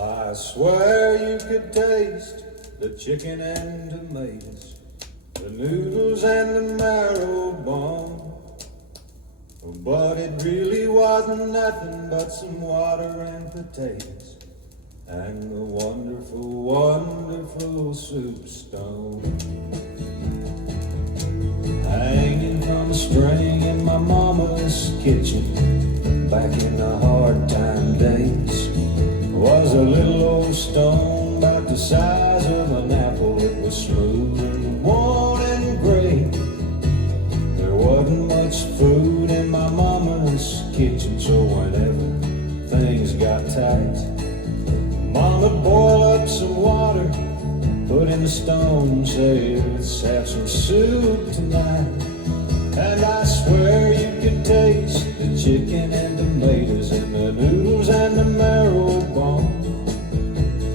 I swear you could taste the chicken and tomatoes, the noodles and the marrow bone. But it really wasn't nothing but some water and potatoes and the wonderful, wonderful soup stone. Hanging from a string in my mama's kitchen back in the hard time days was a little old stone about the size of an apple. It was smooth and worn and gray. There wasn't much food in my mama's kitchen, so whenever things got tight, Mama boiled up some water, put in the stone, say, let's have some soup tonight. And I swear you could taste the chicken and tomatoes and the noodles and the marrow bone.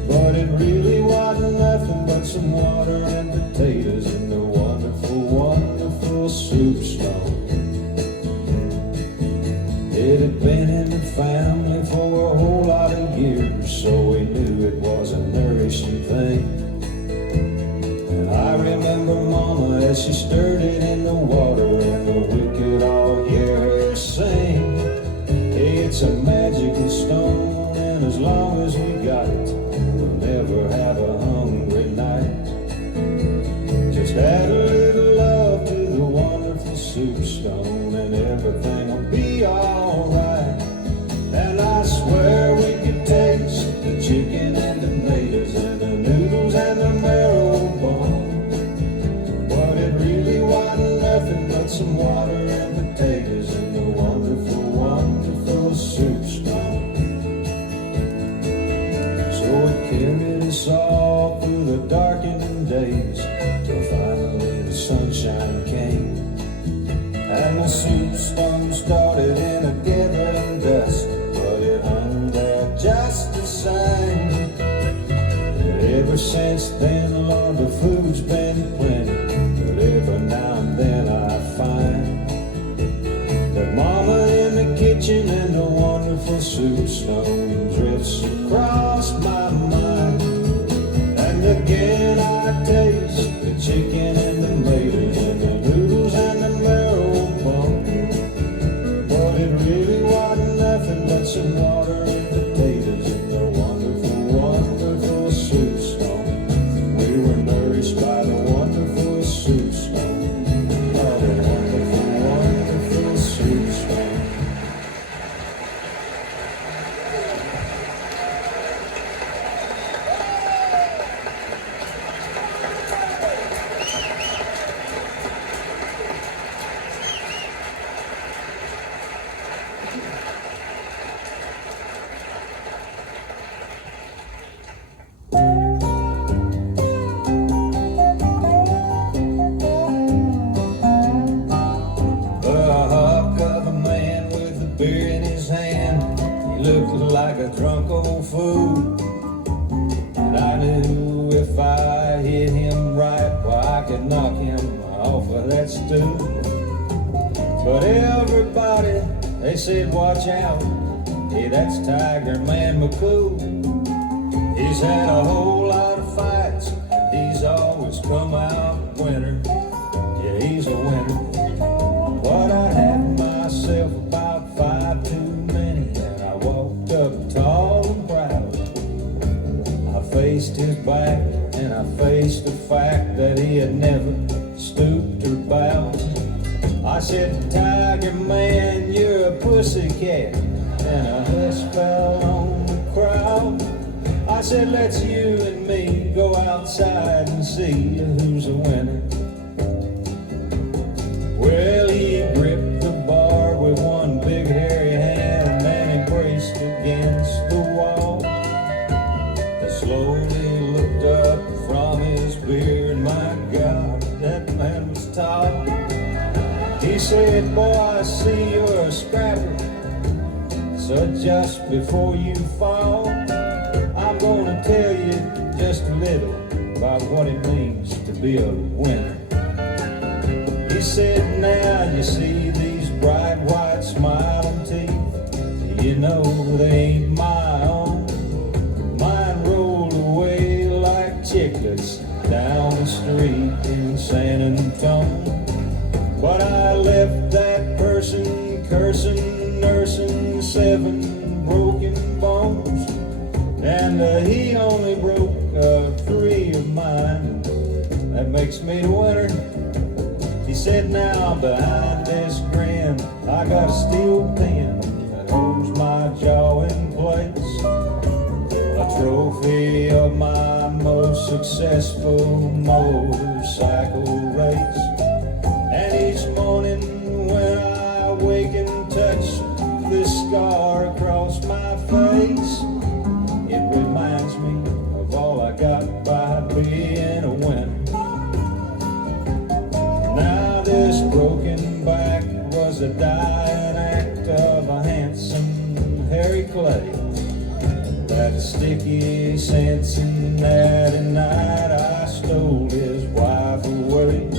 But it really wasn't nothing but some water and potatoes and the wonderful, wonderful soup stone. It had been in the family for a whole lot of years, so we knew it was a nourishing thing. And I remember Mama as she stirred it in the water, and we could all hear her sing. It's a magical stone, and as long as we got it, we'll never have a hungry night. Just add a little love to the wonderful soup stone, and everything will be alright. And I swear we could taste the chicken and tomatoes and the noodles and the marrow bone. But it really wasn't nothing but some water and potatoes and the wonderful, wonderful soup stone. So it carried us all through the darkening days till finally the sunshine came. And the soup stone started in a gathering dust, but it hung there just the same. Ever since then, Lord, the food's been plenty, but every now and then I find that Mama in the kitchen and the wonderful soup stone drifts across my mind. And again I taste the chicken and the tomatoes and the noodles and the marrow bone. But it really wasn't nothing but some water and potatoes and the wonderful, wonderful soup stone. We were nourished by the wonderful soup stone. Oh, the wonderful, wonderful soup stone. Like a drunk old fool, and I knew if I hit him right, well, I could knock him off of that stool. But everybody, they said, watch out, hey, that's Tiger Man McCool. He's had a whole lot of fights, and he's always come out winner. Yeah, he's a winner. But I had myself about 5 too many, and I walked up tall and proud. I faced his back, and I faced the fact that he had never stooped or bowed. I said, Tiger Man, you're a pussycat, and a hush fell on the crowd. I said, let's you and me go outside and see who's a winner. Well, he gripped the bar with one big hairy hand and he braced against the wall. I slowly looked up from his beard, my God, that man was tall. He said, boy, I see you're a scrapper, so just before you fall, I'm gonna tell you just a little about what it means to be a winner. He said, now you see these bright white smiling teeth, you know they ain't my own. My and he only broke 3 of mine. That makes me the winner. He said, now behind this grin, I got a steel pen that holds my jaw in place, a trophy of my most successful motorcycle race. And each morning when I wake and touch this scar across my face, it reminds me of all I got by being a winner. Now this broken back was a dying act of a handsome Harry Clay. That sticky Cincinnati night I stole his wife away.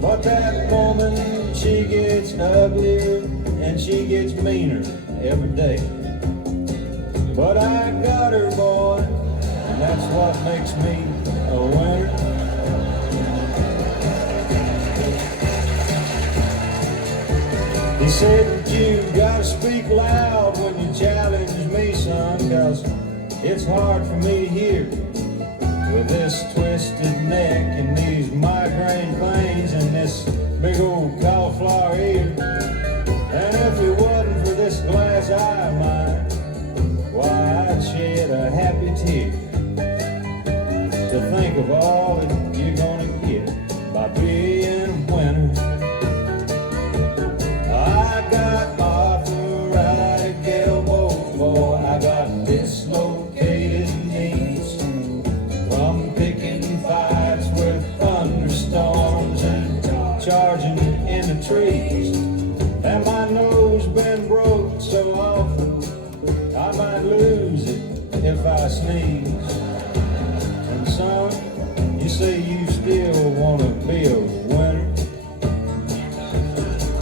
But that woman, she gets uglier and she gets meaner every day. But I got her, boy, and that's what makes me a winner. He said that you gotta speak loud when you challenge me, son, 'cause it's hard for me to hear with this twisted neck and these migraine pains and this big old cauliflower ear. And if it wasn't for this glass eye of mine, why, I'd shed a happy tear to think of all that you're gonna get by being a winner. I got arthritic elbows, boy, I got dislocated knees from picking fights with thunderstorms and charging in the trees. And my nose been broke so often I might lose it if I sneeze. And son, you say you still wanna be a winner.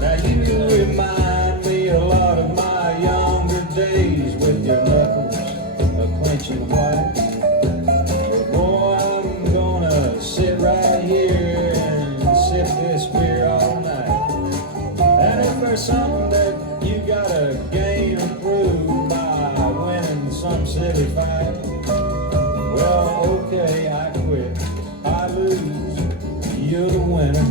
Now you remind me a lot of my younger days with your knuckles clenching white. But boy, I'm gonna sit right here and sip this beer all night. And if there's something that you gotta gain or prove by winning some silly fight, well, okay, I quit. I lose. You're the winner.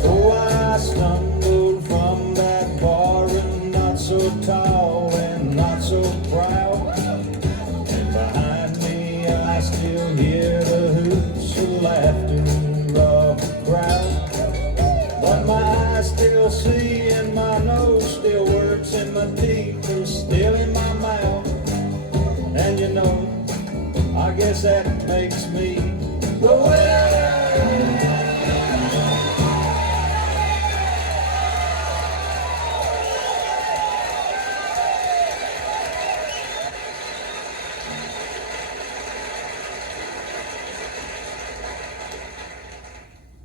So I stumbled from that bar and not so tall and not so proud. And behind me I still hear the hoots and laughter of the crowd. But my eyes still see and my nose still works and my teeth are still in my mouth. And you know, I guess that makes me the winner.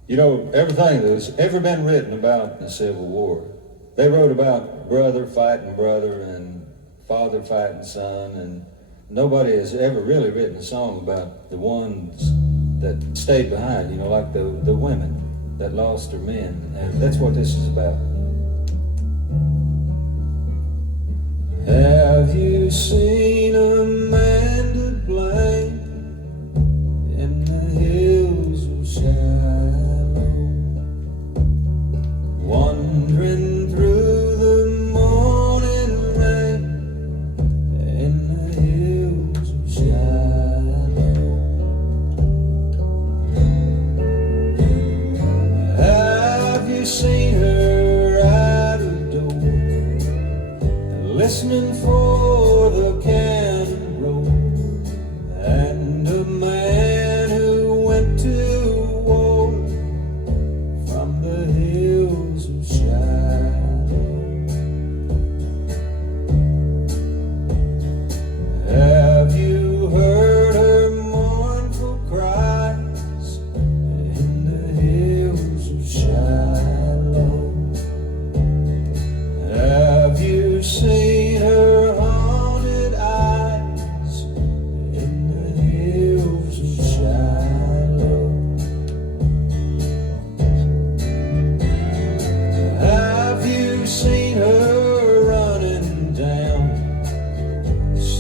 You know, everything that's ever been written about the Civil War, they wrote about brother fighting brother and father fighting son, and nobody has ever really written a song about the ones that stayed behind, you know, like the women that lost their men. And that's what this is about. Have you seen Amanda Blaine in the hills of Shiloh, wandering through the morning rain in the hills of Shiloh? Have you seen her at her door, listening for the cannon roll, and a man who went to war from the hills of Shiloh? Have you heard her mournful cries in the hills of Shiloh? Have you seen her haunted eyes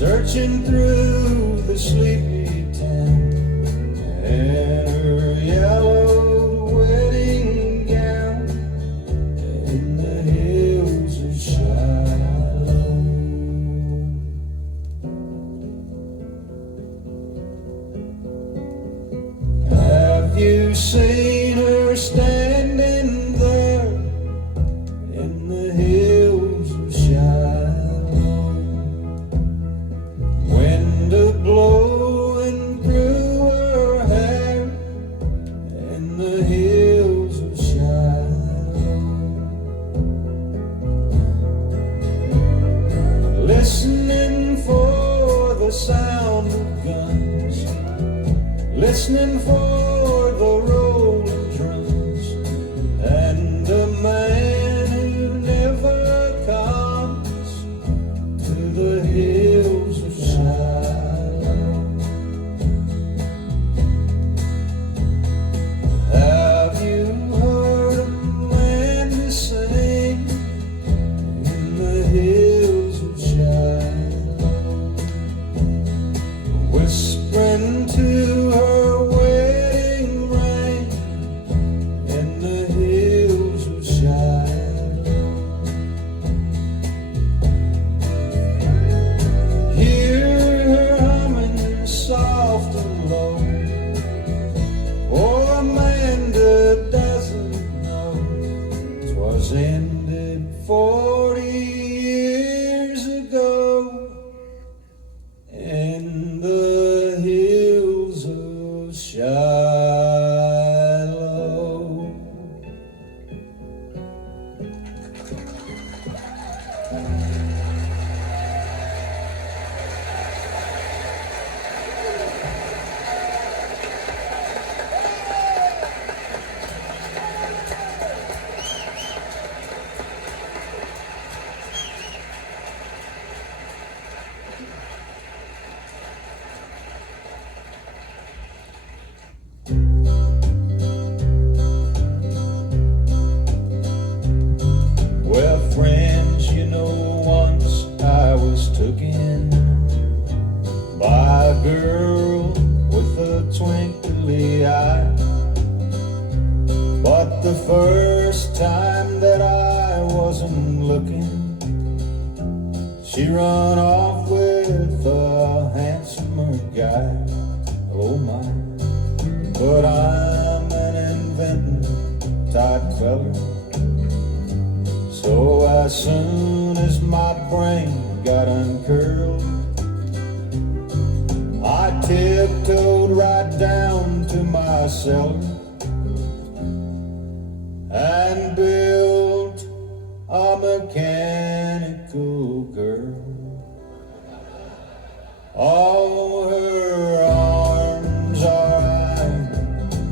searching through the sleepy town in her yellow wedding gown in the hills of Shiloh. Have you seen her standing there in the hills of Shiloh? Wind a-blowing through her hair in the hills of Shiloh. Listening for the sound of guns, listening for the rolling drums, and a man who never comes to the hills of Shiloh. Have you heard him land to sing in the hills of Shiloh, whispering to her wedding ring in the hills of Shiloh? Hear her humming soft and low. Oh, Amanda doesn't know 'twas ended 40 years ago in the hills of Shiloh. Well, friends, you know, once I was took in by a girl with a twinkly eye. But the first time that I wasn't looking, she run off with a handsomer guy. Oh my, but I'm an inventing type feller. So as soon as my brain got uncurled, I tiptoed right down to my cellar and built a mechanical girl. All her arms are iron,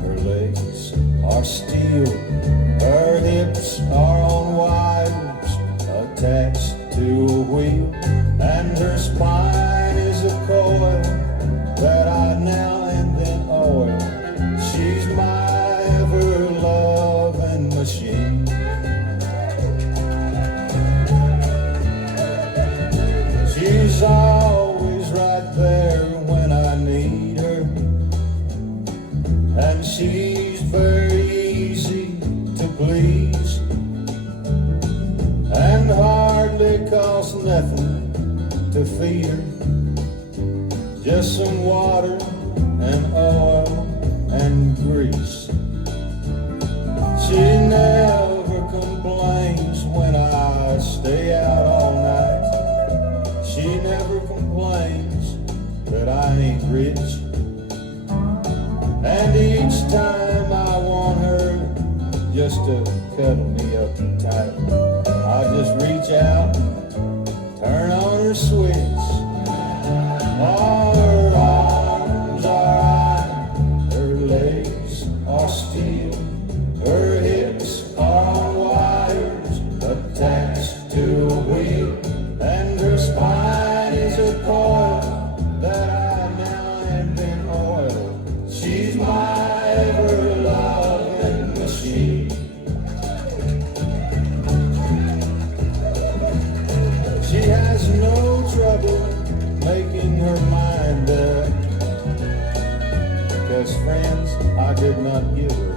her legs are steel, her hips are on wires attached to a wheel, and her spine is a coil that I now and then oil. She's my ever-loving machine. She's always right there when I need her, and she's very easy to please, and hardly costs nothing to feed her. Just some water and oil and grease. She never complains when I stay out all night. She never complains that I ain't rich. And each time I want her just to cuddle me up tight, I just reach out, turn on her switch. All her arms are iron, her legs are steel, her hips are on wires attached to a wheel, and her spine is a coil that I now and then oil. She's my ever-loving machine. She has no trouble making not your